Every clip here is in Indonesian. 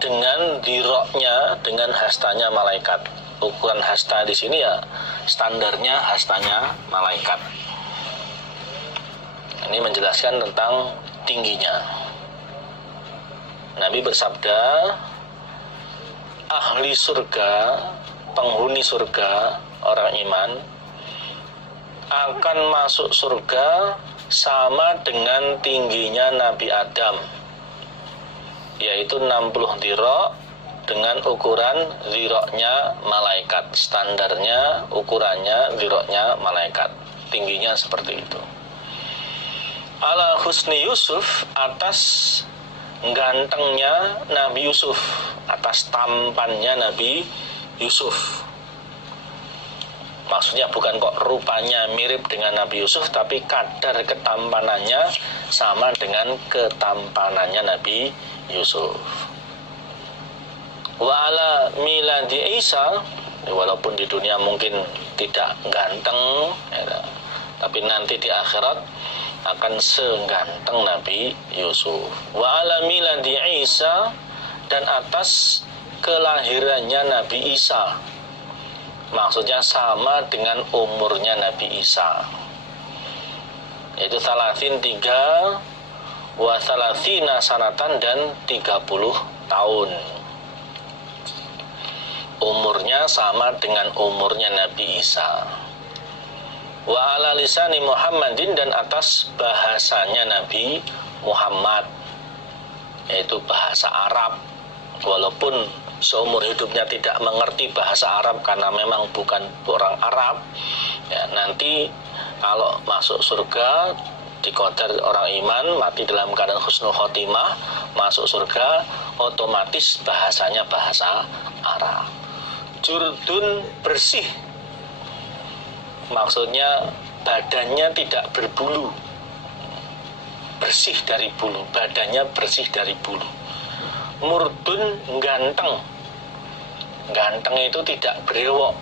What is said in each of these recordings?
dengan diroknya, dengan hastanya malaikat. Ukuran hasta di sini ya standarnya hastanya malaikat. Ini menjelaskan tentang tingginya. Nabi bersabda, ahli surga, penghuni surga, orang iman akan masuk surga sama dengan tingginya Nabi Adam, yaitu 60 dirok dengan ukuran diroknya malaikat. Standarnya, ukurannya diroknya malaikat, tingginya seperti itu. Ala husni Yusuf, atas gantengnya Nabi Yusuf, atas tampannya Nabi Yusuf. Maksudnya bukan kok rupanya mirip dengan Nabi Yusuf, tapi kadar ketampanannya sama dengan ketampanannya Nabi Yusuf. Wa ala miladi Isa, walaupun di dunia mungkin tidak ganteng ya, tapi nanti di akhirat akan seganteng Nabi Yusuf. Wa ala miladi Isa, dan atas kelahirannya Nabi Isa, maksudnya sama dengan umurnya Nabi Isa, yaitu 33 wa 30 sanatan, dan 30 tahun. Umurnya sama dengan umurnya Nabi Isa. Wa ala lisani Muhammadin, dan atas bahasanya Nabi Muhammad, yaitu bahasa Arab. Walaupun seumur hidupnya tidak mengerti bahasa Arab karena memang bukan orang Arab ya, nanti kalau masuk surga diqadar orang iman, mati dalam keadaan husnul khotimah, masuk surga otomatis bahasanya bahasa Arab. Jurdun, bersih, maksudnya badannya tidak berbulu, bersih dari bulu, badannya bersih dari bulu. Murdun, ganteng, ganteng itu tidak berewok,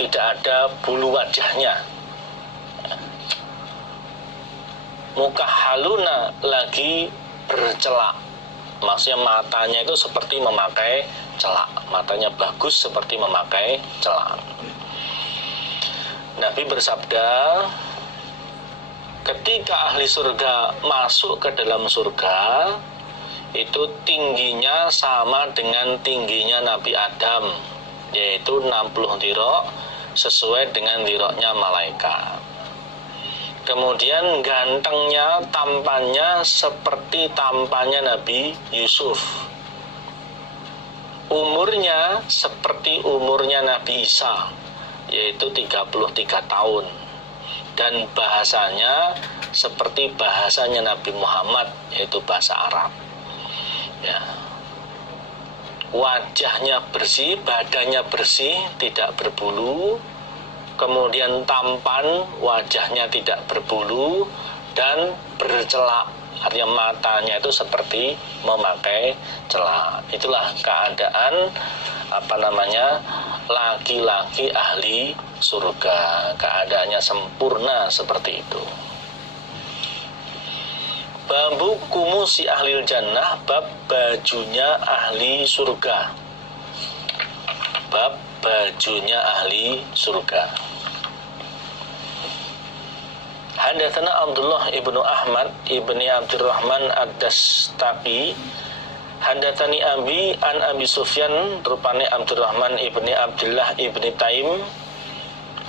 tidak ada bulu wajahnya. Muka haluna, lagi bercelak, maksudnya matanya itu seperti memakai celak, matanya bagus seperti memakai celak. Nabi bersabda, ketika ahli surga masuk ke dalam surga, itu tingginya sama dengan tingginya Nabi Adam, yaitu 60 dirok, sesuai dengan diroknya malaikat. Kemudian gantengnya, tampannya seperti tampannya Nabi Yusuf. Umurnya seperti umurnya Nabi Isa, yaitu 33 tahun. Dan bahasanya seperti bahasanya Nabi Muhammad, yaitu bahasa Arab. Ya. Wajahnya bersih, badannya bersih, tidak berbulu. Kemudian tampan, wajahnya tidak berbulu dan bercelak. Artinya matanya itu seperti memakai celak. Itulah keadaan laki-laki ahli surga. Keadaannya sempurna seperti itu. Babu kumusi ahlil jannah, bab bajunya ahli surga. Bab bajunya ahli surga. Hadatsana Abdullah ibnu Ahmad ibni Abdurrahman ad-Dastaqi. Hadatsani Abi an Abi Sufyan, rupane Abdurrahman ibni Abdullah ibni Taim.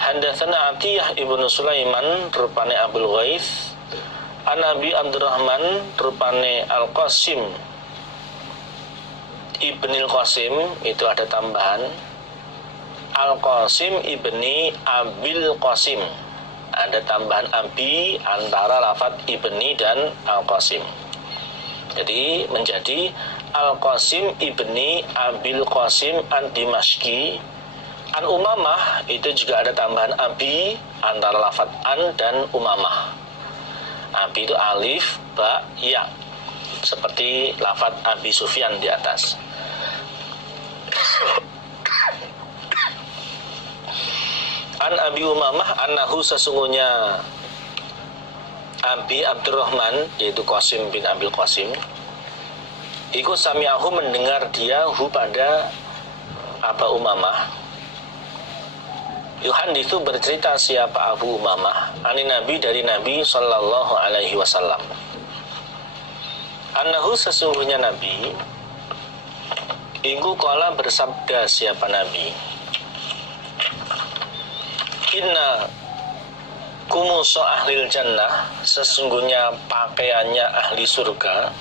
Hadatsana Atiyah ibnu Sulaiman, rupane Abul Ghaith. An Abi Abdurrahman, rupane Al-Qasim ibni Al-Qasim, itu ada tambahan Al-Qasim ibni Abil Qasim, ada tambahan abi antara lafaz ibni dan Al-Qasim, jadi menjadi Al-Qasim ibni Abil Qasim ad-Dimashqi. An Umamah, itu juga ada tambahan abi antara lafaz an dan Umamah. Abi itu alif, ba, ya, seperti lafaz Abi Sufyan di atas. An Abi Umamah annahu, sesungguhnya Abi Abdurrahman, yaitu Qasim bin Abil Qasim, Iku sami'ahu mendengar dia pada Aba Umamah. Yuhaditsu bercerita siapa Abu Umamah ani Nabi dari Nabi sallallahu alaihi wasallam. Annahu sesungguhnya Nabi iku qala bersabda siapa Nabi. Inna kumuso ahlil jannah, sesungguhnya pakaiannya ahli surga,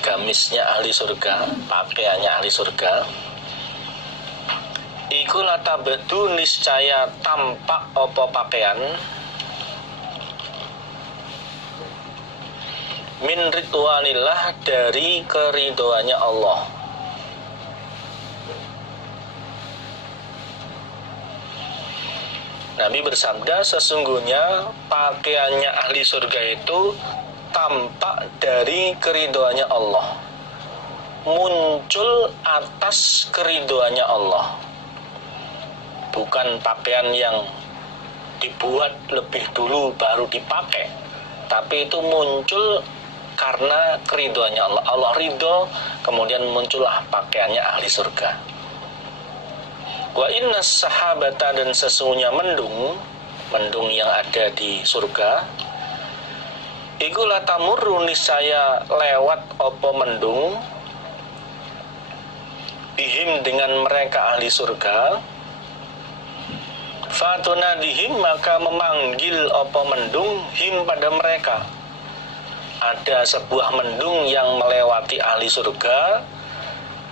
gamisnya ahli surga, pakaiannya ahli surga, iku latabadu niscaya tampak opo pakaian min ridwanillah dari keridoannya Allah. Nabi bersabda, sesungguhnya pakaiannya ahli surga itu tampak dari keridoannya Allah, muncul atas keridoannya Allah, bukan pakaian yang dibuat lebih dulu baru dipakai, tapi itu muncul karena keridoannya Allah. Allah ridho, kemudian muncullah pakaiannya ahli surga. Wa inna sahabata, dan sesungguhnya mendung yang ada di surga, iku latamurru niscaya lewat opo mendung, bihim dengan mereka ahli surga, fatunadihim maka memanggil opo mendung him pada mereka. Ada sebuah mendung yang melewati ahli surga,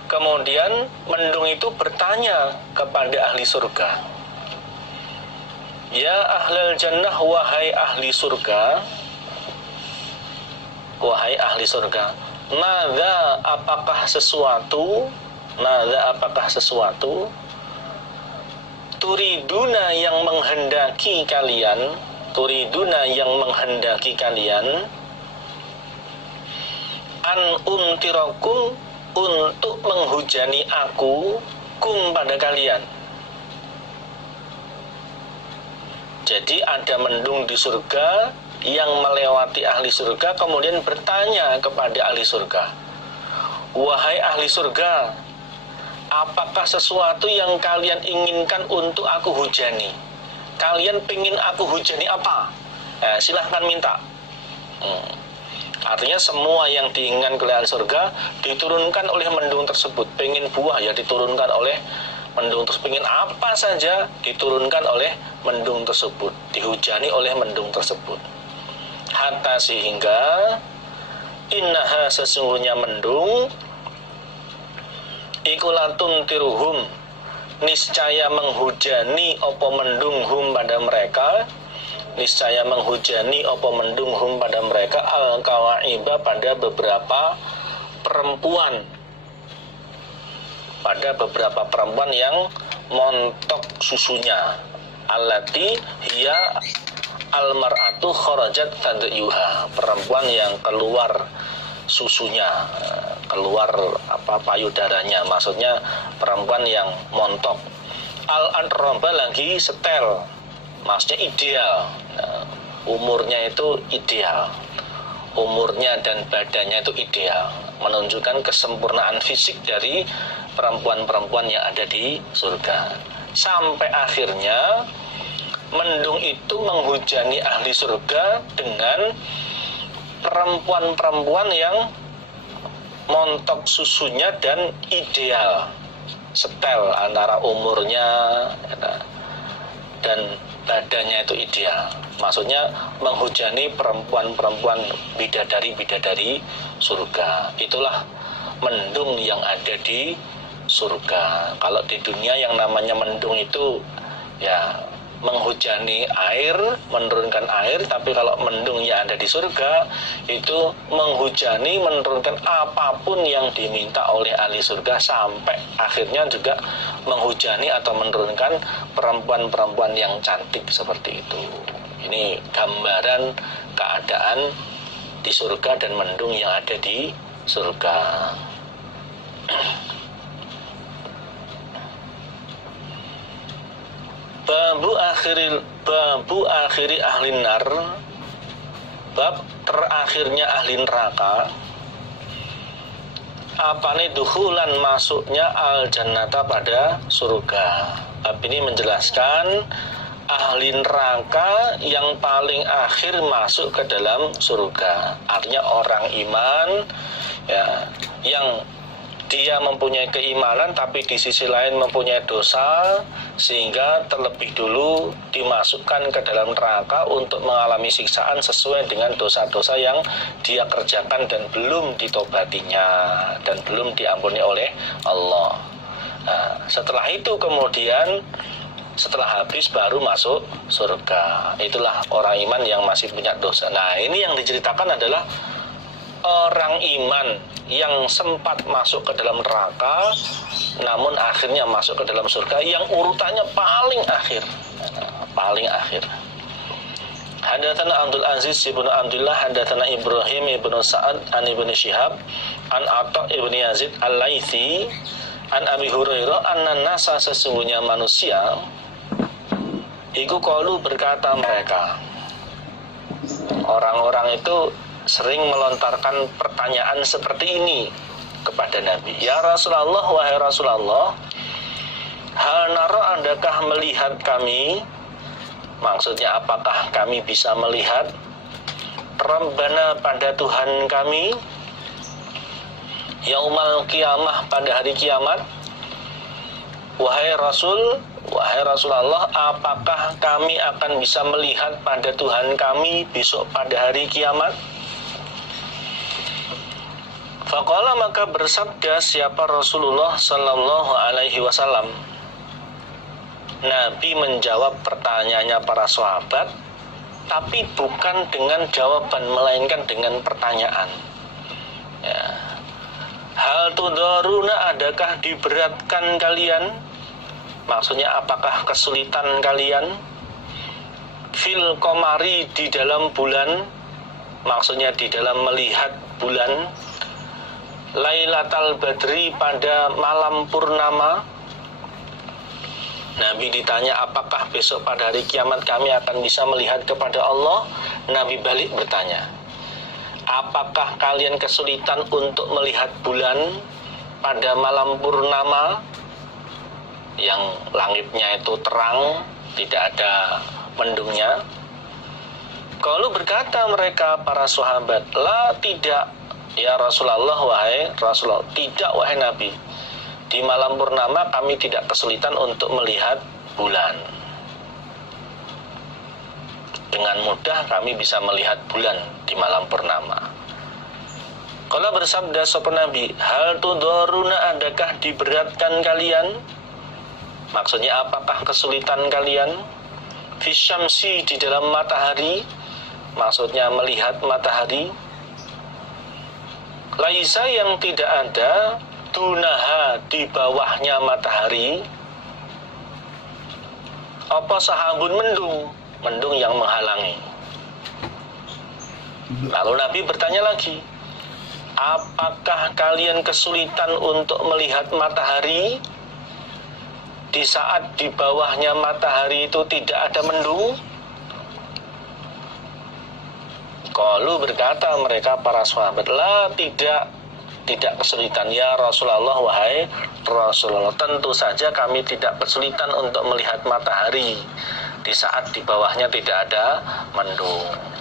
kemudian mendung itu bertanya kepada ahli surga, ya ahlal jannah, wahai ahli surga, wahai ahli surga, nada apakah sesuatu, turiduna yang menghendaki kalian, an umtirakum, untuk menghujani aku, kum pada kalian. Jadi ada mendung di surga yang melewati ahli surga, kemudian bertanya kepada ahli surga, wahai ahli surga, apakah sesuatu yang kalian inginkan untuk aku hujani? Kalian pengen aku hujani apa? Silahkan minta. Artinya semua yang diinginkan oleh ahli surga diturunkan oleh mendung tersebut. Pengen buah ya diturunkan oleh mendung tersebut. Pengen apa saja diturunkan oleh mendung tersebut, dihujani oleh mendung tersebut. Hatta sehingga innaha sesungguhnya mendung ikulatun tiruhum niscaya menghujani opo mendung hum pada mereka, niscaya menghujani opo mendung hum pada mereka al-kawaiba pada beberapa perempuan yang montok susunya, allati hiya almar'atu kharajat tad'yuha, perempuan yang keluar susunya, keluar payudaranya, maksudnya perempuan yang montok. Al-anroba lagi setel, maksudnya ideal, umurnya itu ideal, umurnya dan badannya itu ideal, menunjukkan kesempurnaan fisik dari perempuan-perempuan yang ada di surga. Sampai akhirnya mendung itu menghujani ahli surga dengan perempuan-perempuan yang montok susunya dan ideal, setel antara umurnya dan badannya itu ideal. Maksudnya menghujani perempuan-perempuan bidadari-bidadari surga. Itulah mendung yang ada di surga. Kalau di dunia yang namanya mendung itu ya menghujani air, menurunkan air, tapi kalau mendung yang ada di surga itu menghujani, menurunkan apapun yang diminta oleh ahli surga, sampai akhirnya juga menghujani atau menurunkan perempuan-perempuan yang cantik seperti itu. Ini gambaran keadaan di surga dan mendung yang ada di surga. Babu akhiri ahli nar, bab terakhirnya ahli neraka. apane dukhulan masuknya al jannata pada surga. Bab ini menjelaskan ahli neraka yang paling akhir masuk ke dalam surga. Artinya orang iman ya, yang dia mempunyai keimanan tapi di sisi lain mempunyai dosa, sehingga terlebih dulu dimasukkan ke dalam neraka untuk mengalami siksaan sesuai dengan dosa-dosa yang dia kerjakan dan belum ditobatinya dan belum diampuni oleh Allah. Nah, setelah itu kemudian setelah habis baru masuk surga. Itulah orang iman yang masih punya dosa. Nah, ini yang diceritakan adalah orang iman yang sempat masuk ke dalam neraka namun akhirnya masuk ke dalam surga, yang urutannya paling akhir. Hadatsana Abdul Aziz ibnu Abdullah hadatsana Ibrahim ibnu Sa'ad an ibnu Syihab an Atha ibnu Yazid al-Laitsi an Abi Hurairah anna nasa, sesungguhnya manusia iku qalu, berkata mereka, orang-orang itu sering melontarkan pertanyaan seperti ini kepada Nabi. Ya Rasulullah, wahai Rasulullah, hal nara, adakah melihat kami? Maksudnya apakah kami bisa melihat Rabbana, pada Tuhan kami, yaumal kiamah, pada hari kiamat? Wahai Rasul, wahai Rasulullah, apakah kami akan bisa melihat pada Tuhan kami besok pada hari kiamat? Faqala, maka bersabda siapa Rasulullah sallallahu alaihi wasallam. Nabi menjawab pertanyaannya para sahabat, tapi bukan dengan jawaban, melainkan dengan pertanyaan. Ya. Hal tudaruna, adakah diberatkan kalian? Maksudnya apakah kesulitan kalian? Fil qamari, di dalam bulan, maksudnya di dalam melihat bulan. Lailatul Badri, pada malam purnama. Nabi ditanya apakah besok pada hari kiamat kami akan bisa melihat kepada Allah. Nabi balik bertanya, apakah kalian kesulitan untuk melihat bulan pada malam purnama yang langitnya itu terang, tidak ada mendungnya? Kalau berkata mereka para sahabat, la, tidak ya Rasulullah, wahai Rasulullah, tidak wahai Nabi, di malam purnama kami tidak kesulitan untuk melihat bulan. Dengan mudah kami bisa melihat bulan di malam purnama. Kalau bersabda sapa Nabi, hal tudaruna, adakah diberatkan kalian? Maksudnya apakah kesulitan kalian? Fisyamsi, di dalam matahari, maksudnya melihat matahari. Laisa, yang tidak ada, dunaha, di bawahnya matahari, apa sahabun, mendung yang menghalangi. Lalu Nabi bertanya lagi, apakah kalian kesulitan untuk melihat matahari di saat di bawahnya matahari itu tidak ada mendung? Qalu, berkata mereka para sahabat, la, tidak kesulitan ya Rasulullah, wahai Rasulullah, tentu saja kami tidak kesulitan untuk melihat matahari di saat di bawahnya tidak ada mendung.